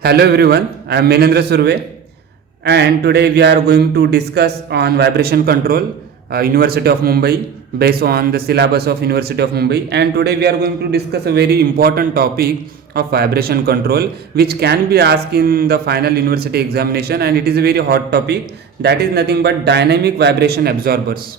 Hello everyone, I am Menendra Surve and today we are going to discuss on vibration control, University of Mumbai, based on the syllabus of University of Mumbai. And today we are going to discuss a very important topic of vibration control which can be asked in the final university examination, and it is a very hot topic, that is nothing but dynamic vibration absorbers.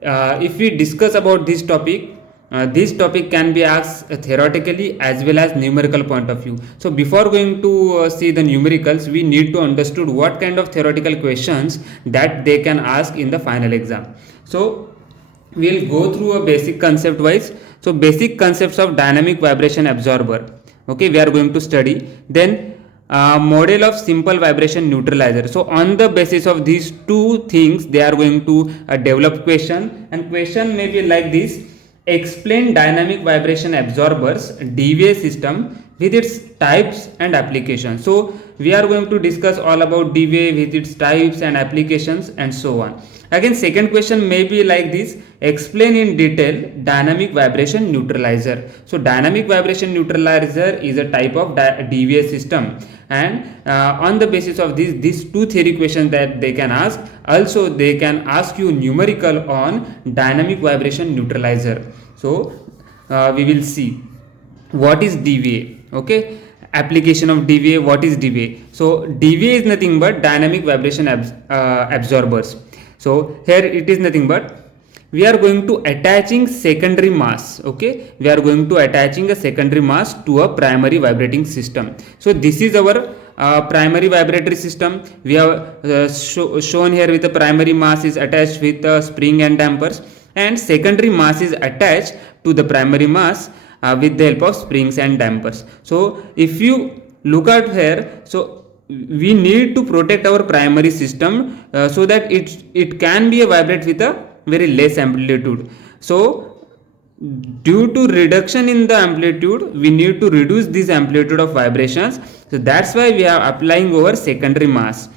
If we discuss about this topic can be asked theoretically as well as numerical point of view. So before going to see the numericals, we need to understood what kind of theoretical questions that they can ask in the final exam. So we'll go through a basic concept wise. So basic concepts of dynamic vibration absorber, okay, we are going to study. Then model of simple vibration neutralizer. So on the basis of these two things they are going to develop question, and question may be like this: explain dynamic vibration absorbers DVA system with its types and applications. So we are going to discuss all about DVA with its types and applications and so on. Again, second question may be like this: explain in detail dynamic vibration neutralizer. So dynamic vibration neutralizer is a type of DVA system, and on the basis of these two theory questions that they can ask, also they can ask you numerical on dynamic vibration neutralizer. So we will see what is DVA, okay, application of DVA, what is DVA. So DVA is nothing but dynamic vibration absorbers. So here it is nothing but we are going to attaching secondary mass, okay, we are going to attaching a secondary mass to a primary vibrating system. So this is our primary vibratory system. We have shown here with the primary mass is attached with spring and dampers, and secondary mass is attached to the primary mass with the help of springs and dampers. So if you look at here, so we need to protect our primary system so that it can be a vibrate with a very less amplitude. So due to reduction in the amplitude, we need to reduce this amplitude of vibrations. So that's why we are applying our secondary mass.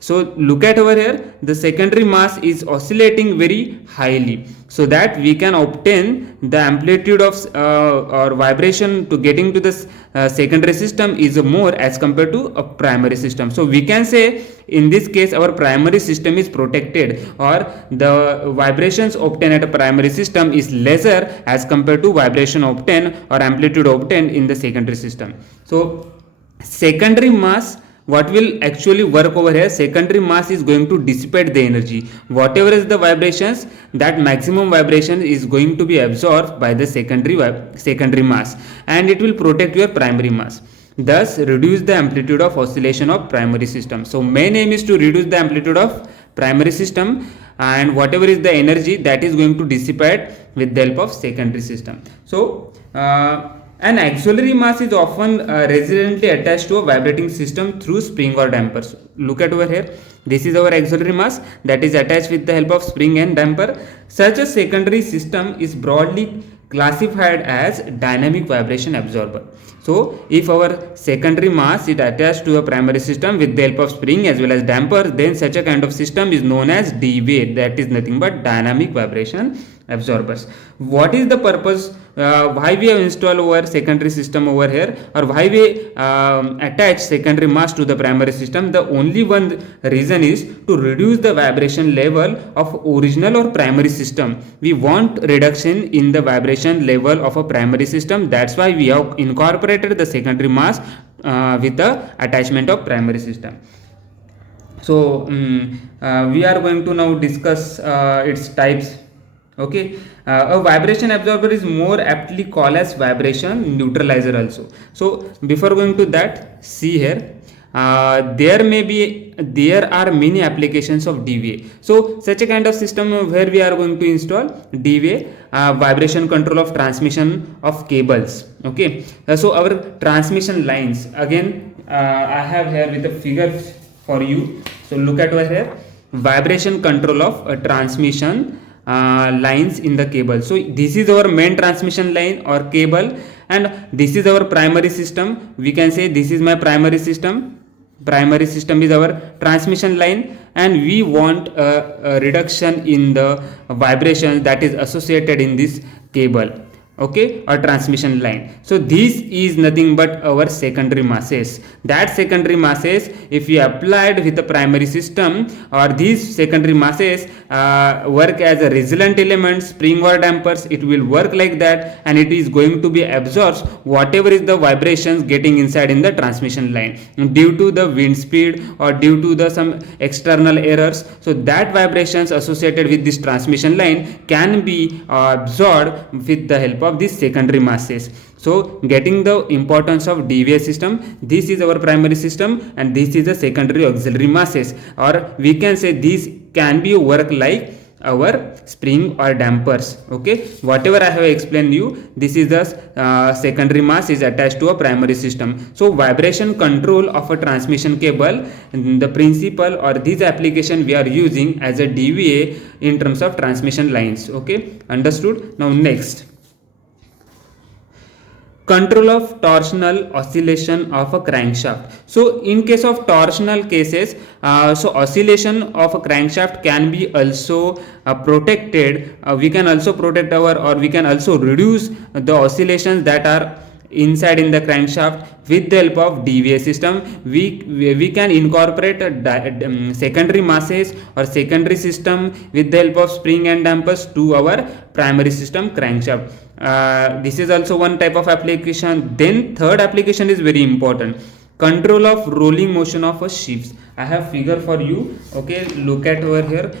So look at over here, the secondary mass is oscillating very highly, so that we can obtain the amplitude of or vibration to getting to this secondary system is more as compared to a primary system. So we can say in this case our primary system is protected, or the vibrations obtained at a primary system is lesser as compared to vibration obtained or amplitude obtained in the secondary system. So secondary mass, what will actually work over here, secondary mass is going to dissipate the energy. Whatever is the vibrations, that maximum vibration is going to be absorbed by the secondary mass, and it will protect your primary mass, thus reduce the amplitude of oscillation of primary system. So main aim is to reduce the amplitude of primary system, and whatever is the energy that is going to dissipate with the help of secondary system. So an auxiliary mass is often resiliently attached to a vibrating system through spring or dampers. Look at over here. This is our auxiliary mass that is attached with the help of spring and damper. Such a secondary system is broadly classified as dynamic vibration absorber. So if our secondary mass is attached to a primary system with the help of spring as well as damper, then such a kind of system is known as DVA, that is nothing but dynamic vibration absorbers. What is the purpose, why we have installed our secondary system over here, or why we attach secondary mass to the primary system? The only one reason is to reduce the vibration level of original or primary system. We want reduction in the vibration level of a primary system, that's why we have incorporated the secondary mass with the attachment of primary system. So we are going to now discuss its types. Okay, a vibration absorber is more aptly called as vibration neutralizer also. So before going to that, see here, there are many applications of DVA. So such a kind of system where we are going to install DVA, vibration control of transmission of cables. Okay, so our transmission lines, again I have here with a figure for you. So look at over here, vibration control of a transmission lines in the cable. So this is our main transmission line or cable, and this is our primary system. We can say this is my primary system. Primary system is our transmission line, and we want a reduction in the vibrations that is associated in this cable. okay, or transmission line. So this is nothing but our secondary masses. That secondary masses, if we applied with the primary system, or these secondary masses work as a resilient element, spring or dampers, it will work like that, and it is going to be absorbs whatever is the vibrations getting inside in the transmission line due to the wind speed or due to the some external errors. So that vibrations associated with this transmission line can be absorbed with the help of these secondary masses. So getting the importance of DVA system, this is our primary system and this is the secondary auxiliary masses, or we can say this can be work like our spring or dampers. Okay, whatever I have explained you, this is the secondary mass is attached to a primary system. So vibration control of a transmission cable, the principle or this application we are using as a DVA in terms of transmission lines. Okay, understood? Now next, control of torsional oscillation of a crankshaft. So in case of torsional cases, so oscillation of a crankshaft can be also protected. We can also protect our, or we can also reduce the oscillations that are inside in the crankshaft with the help of DVA system. We can incorporate a secondary masses or secondary system with the help of spring and dampers to our primary system crankshaft. This is also one type of application. Then third application is very important, control of rolling motion of a shifts. I have figure for you. Okay, look at over here,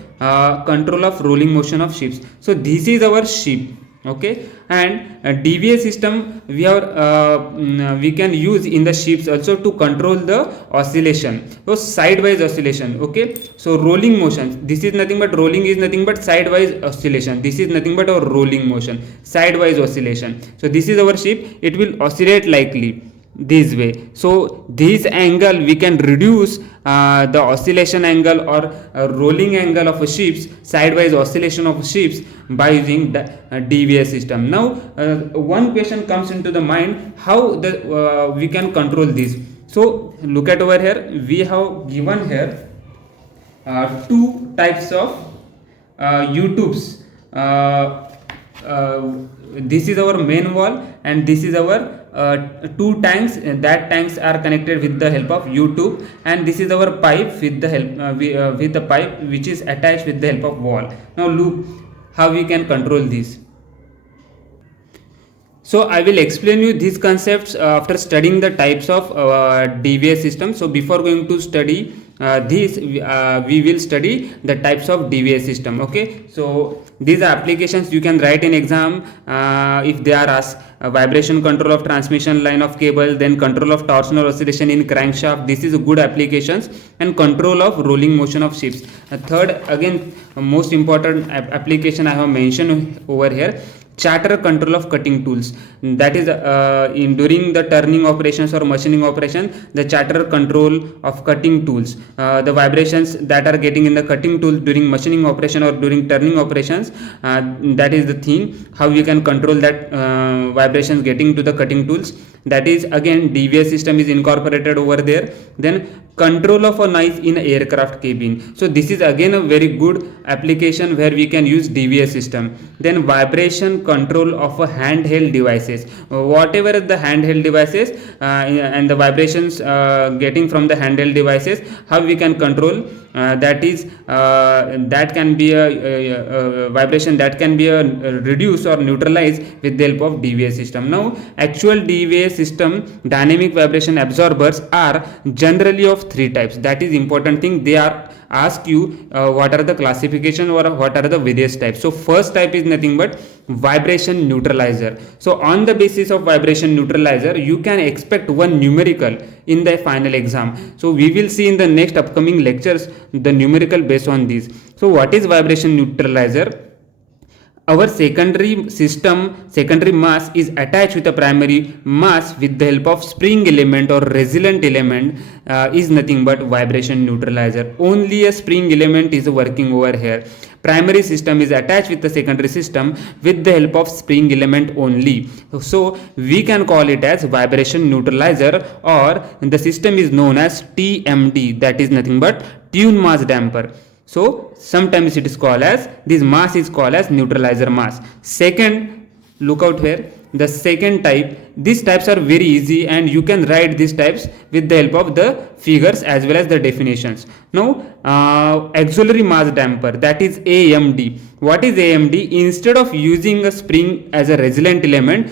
control of rolling motion of shifts. So this is our ship. Okay, and DVA system we can use in the ships also to control the oscillation, so sidewise oscillation. Okay, so rolling motion, this is nothing but rolling is nothing but sidewise oscillation. This is nothing but a rolling motion, sidewise oscillation. So this is our ship, it will oscillate likely this way. So this angle we can reduce the oscillation angle or rolling angle of a ship's sidewise oscillation of ships by using the DVA system. Now one question comes into the mind, how the we can control this. So look at over here, we have given here two types of U-tubes. This is our main wall and this is our two tanks. That tanks are connected with the help of U-tube, and this is our pipe with the help with the pipe which is attached with the help of wall. Now look how we can control this. So I will explain you these concepts after studying the types of DVA system. So before going to study this, we will study the types of DVA system. Okay, so these are applications you can write in exam if they are asked. Vibration control of transmission line of cable, then control of torsional oscillation in crankshaft, this is a good applications, and control of rolling motion of ships. Third, again most important application I have mentioned over here, chatter control of cutting tools. That is in during the turning operations or machining operation, the chatter control of cutting tools, the vibrations that are getting in the cutting tool during machining operation or during turning operations, that is the thing how we can control that vibrations getting to the cutting tools. That is again DVA system is incorporated over there. Then control of a noise in aircraft cabin. So this is again a very good application where we can use DVA system. Then vibration control of a handheld devices, whatever the handheld devices and the vibrations getting from the handheld devices, how we can control that is that can be a vibration that can be reduced or neutralized with the help of DVA system. Now actual DVA system dynamic vibration absorbers are generally of three types. That is important thing, they are ask you what are the classification or what are the various types. So first type is nothing but vibration neutralizer. So on the basis of vibration neutralizer you can expect one numerical in the final exam. So we will see in the next upcoming lectures the numerical based on this. So what is vibration neutralizer? Our secondary system, secondary mass is attached with a primary mass with the help of spring element or resilient element is nothing but vibration neutralizer. Only a spring element is working over here. Primary system is attached with the secondary system with the help of spring element only. So we can call it as vibration neutralizer, or the system is known as TMD, that is nothing but tune mass damper. So sometimes it is called as, this mass is called as neutralizer mass. Second, look out here. The second type, these types are very easy and you can write these types with the help of the figures as well as the definitions. Now auxiliary mass damper, that is AMD. What is AMD? Instead of using a spring as a resilient element,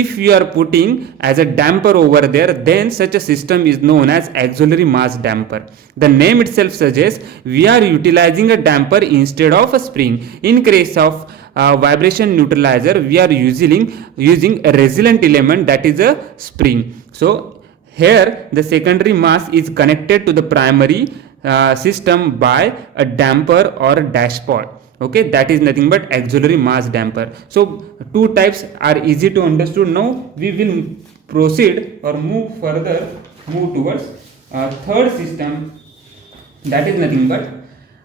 if you are putting as a damper over there, then such a system is known as auxiliary mass damper. The name itself suggests we are utilizing a damper instead of a spring. In case of vibration neutralizer, we are using a resilient element, that is a spring. So here the secondary mass is connected to the primary system by a damper or a dashpot. Okay, that is nothing but auxiliary mass damper. So two types are easy to understood. Now we will proceed or move towards third system, that is nothing but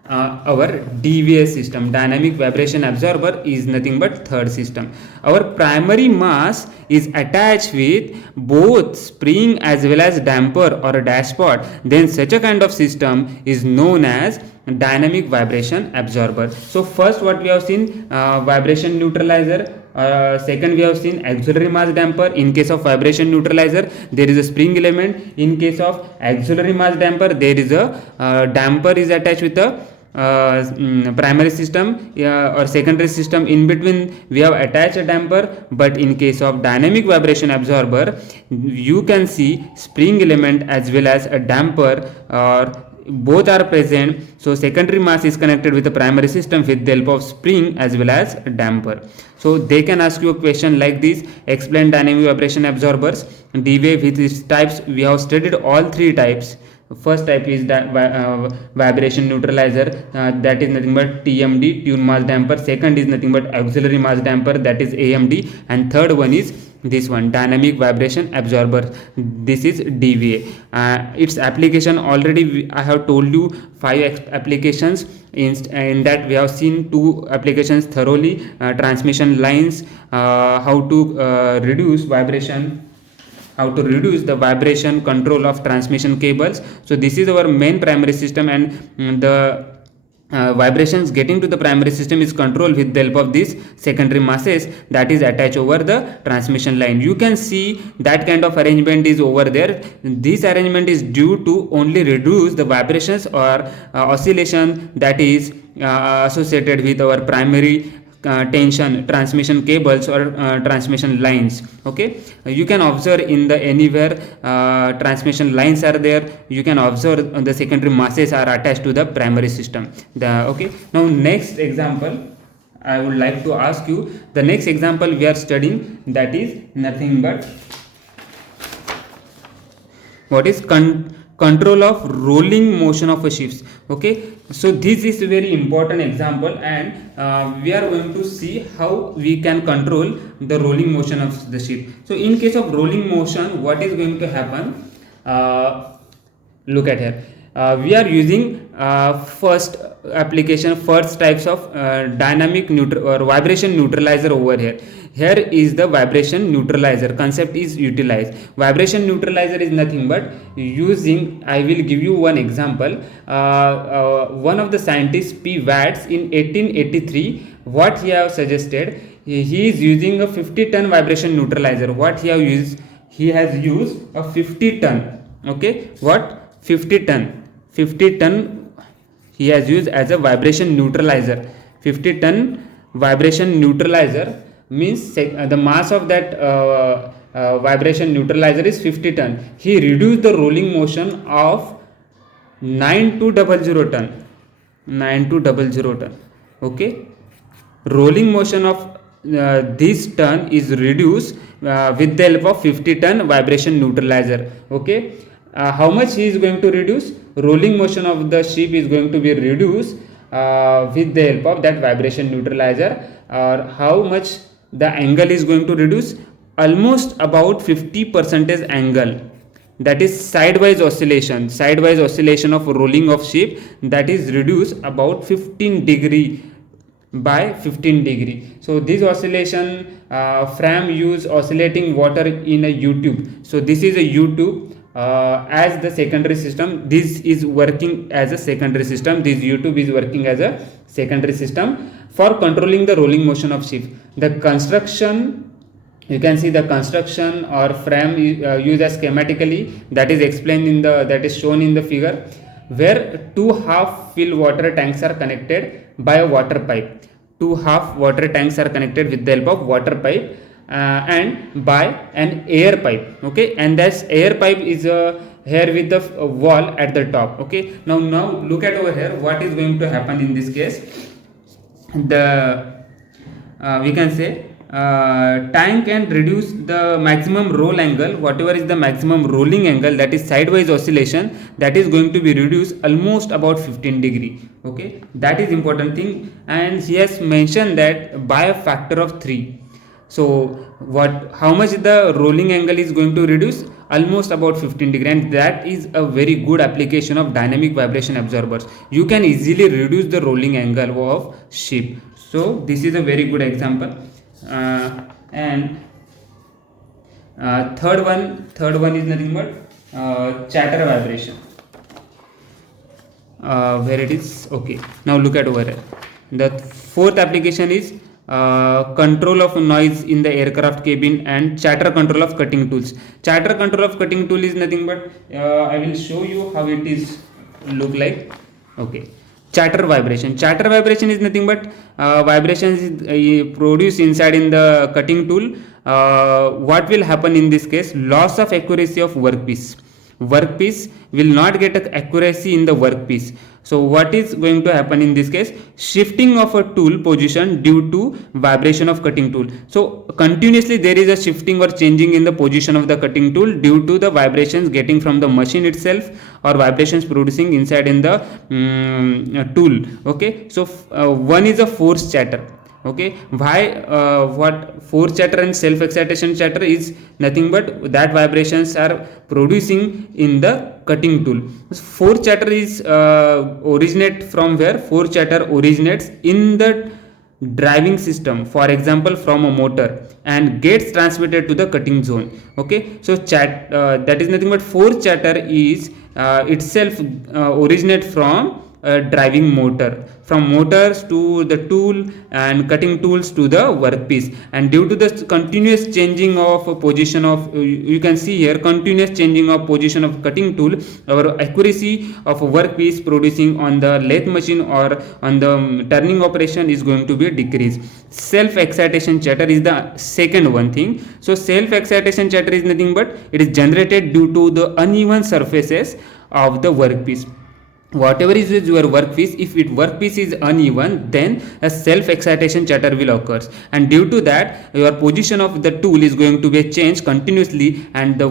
our DVS system, dynamic vibration absorber, is nothing but third system. Our primary mass is attached with both spring as well as damper or a dashpot. Then such a kind of system is known as dynamic vibration absorber. So first what we have seen, vibration neutralizer. Second we have seen auxiliary mass damper. In case of vibration neutralizer, there is a spring element. In case of auxiliary mass damper, there is a damper is attached with a primary system or secondary system. In between we have attached a damper. But in case of dynamic vibration absorber, you can see spring element as well as a damper, or both are present. So secondary mass is connected with the primary system with the help of spring as well as damper. So they can ask you a question like this: explain dynamic vibration absorbers. DVA with its types, we have studied all three types. First type is that vibration neutralizer, that is nothing but TMD, tune mass damper. Second is nothing but auxiliary mass damper, that is AMD. And third one is this one, dynamic vibration absorber. This is DVA. Its application, already I have told you 5 applications. In that we have seen 2 applications thoroughly: transmission lines, how to reduce the vibration control of transmission cables. So this is our main primary system, and the vibrations getting to the primary system is controlled with the help of these secondary masses that is attached over the transmission line. You can see that kind of arrangement is over there. This arrangement is due to only reduce the vibrations or oscillation that is associated with our primary tension transmission cables or transmission lines. Okay, you can observe in the anywhere transmission lines are there, you can observe the secondary masses are attached to the primary system. Okay, now next example I would like to ask you. The next example we are studying, that is nothing but what is control of rolling motion of a ships. Okay, so this is a very important example, and we are going to see how we can control the rolling motion of the ship. So in case of rolling motion, what is going to happen? Look at here. We are using first types of dynamic or vibration neutralizer over here. Here is the vibration neutralizer concept is utilized. Vibration neutralizer is nothing but using, I will give you one example. One of the scientists, P. Watts, in 1883, what he have suggested, he is using a 50-ton vibration neutralizer. What he has used a 50 ton. Okay, what 50 ton he has used as a vibration neutralizer. 50 ton vibration neutralizer means the mass of that vibration neutralizer is 50 ton. He reduced the rolling motion of 9200 ton. Okay, rolling motion of this ton is reduced with the help of 50 ton vibration neutralizer. Okay, how much he is going to reduce? Rolling motion of the ship is going to be reduced with the help of that vibration neutralizer. Or how much the angle is going to reduce? Almost about 50% angle, that is sidewise oscillation of rolling of ship, that is reduced about 15 degree by 15 degree. So this oscillation, Fram use oscillating water in a U-tube. So this is a U-tube. as the secondary system. This is working as a secondary system. This U-tube is working as a secondary system for controlling the rolling motion of ship. The construction, you can see the construction or frame used as schematically, that is explained in the, that is shown in the figure, where two half fill water tanks are connected by a water pipe. Two half water tanks are connected with the help of water pipe and by an air pipe. Okay, and that air pipe is here with the wall at the top. Okay, now look at over here what is going to happen in this case. The we can say tank can reduce the maximum roll angle, whatever is the maximum rolling angle, that is sidewise oscillation, that is going to be reduced almost about 15 degree. Okay, that is important thing, and he has mentioned that by a factor of 3. So how much the rolling angle is going to reduce? Almost about 15 degree, and that is a very good application of dynamic vibration absorbers. You can easily reduce the rolling angle of ship. So this is a very good example. And third one is nothing but chatter vibration. Where it is? Okay, now look at over here. The fourth application is control of noise in the aircraft cabin and chatter control of cutting tools. Chatter control of cutting tool is nothing but I will show you how it is look like. Okay, chatter vibration is nothing but vibrations is produced inside in the cutting tool. What will happen in this case? Loss of accuracy of workpiece will not get accuracy in the workpiece. So what is going to happen in this case? Shifting of a tool position due to vibration of cutting tool. So continuously there is a shifting or changing in the position of the cutting tool due to the vibrations getting from the machine itself or vibrations producing inside in the tool. Okay, so one is a force chatter. Okay, why what force chatter and self excitation chatter is nothing but that vibrations are producing in the cutting tool. Force chatter is originate from where? Force chatter originates in the driving system, for example from a motor, and gets transmitted to the cutting zone. Okay, so that is nothing but force chatter is itself originate from driving motor, from motors to the tool and cutting tools to the workpiece, and due to the continuous changing of position of you can see here continuous changing of position of cutting tool, our accuracy of a workpiece producing on the lathe machine or on the turning operation is going to be decreased. Self excitation chatter is the second one thing. So self excitation chatter is nothing but it is generated due to the uneven surfaces of the workpiece. Whatever is your workpiece, if it workpiece is uneven, then a self excitation chatter will occur, and due to that your position of the tool is going to be changed continuously, and the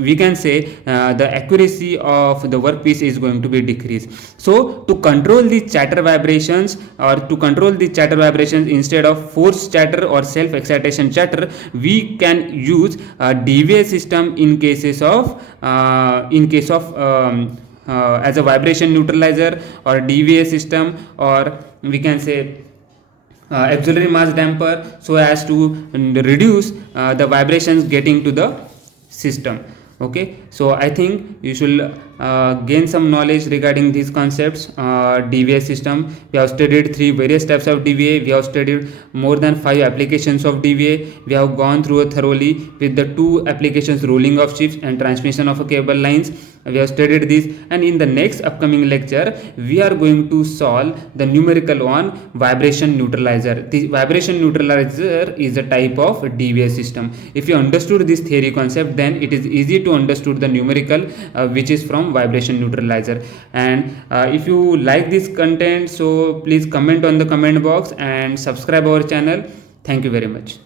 we can say the accuracy of the workpiece is going to be decreased. So to control the chatter vibrations or to control the chatter vibrations instead of force chatter or self excitation chatter, we can use a DVA system in cases of as a vibration neutralizer or DVA system, or we can say auxiliary mass damper, so as to reduce the vibrations getting to the system. Okay, so I think you should gain some knowledge regarding these concepts. DVA system, we have studied 3 various types of DVA, we have studied more than 5 applications of DVA, we have gone through it thoroughly with the 2 applications, rolling of ships and transmission of a cable lines. We have studied this, and in the next upcoming lecture we are going to solve the numerical on vibration neutralizer. The vibration neutralizer is a type of DVA system. If you understood this theory concept, then it is easy to understood the numerical which is from vibration neutralizer. And if you like this content, so please comment on the comment box and subscribe our channel. Thank you very much.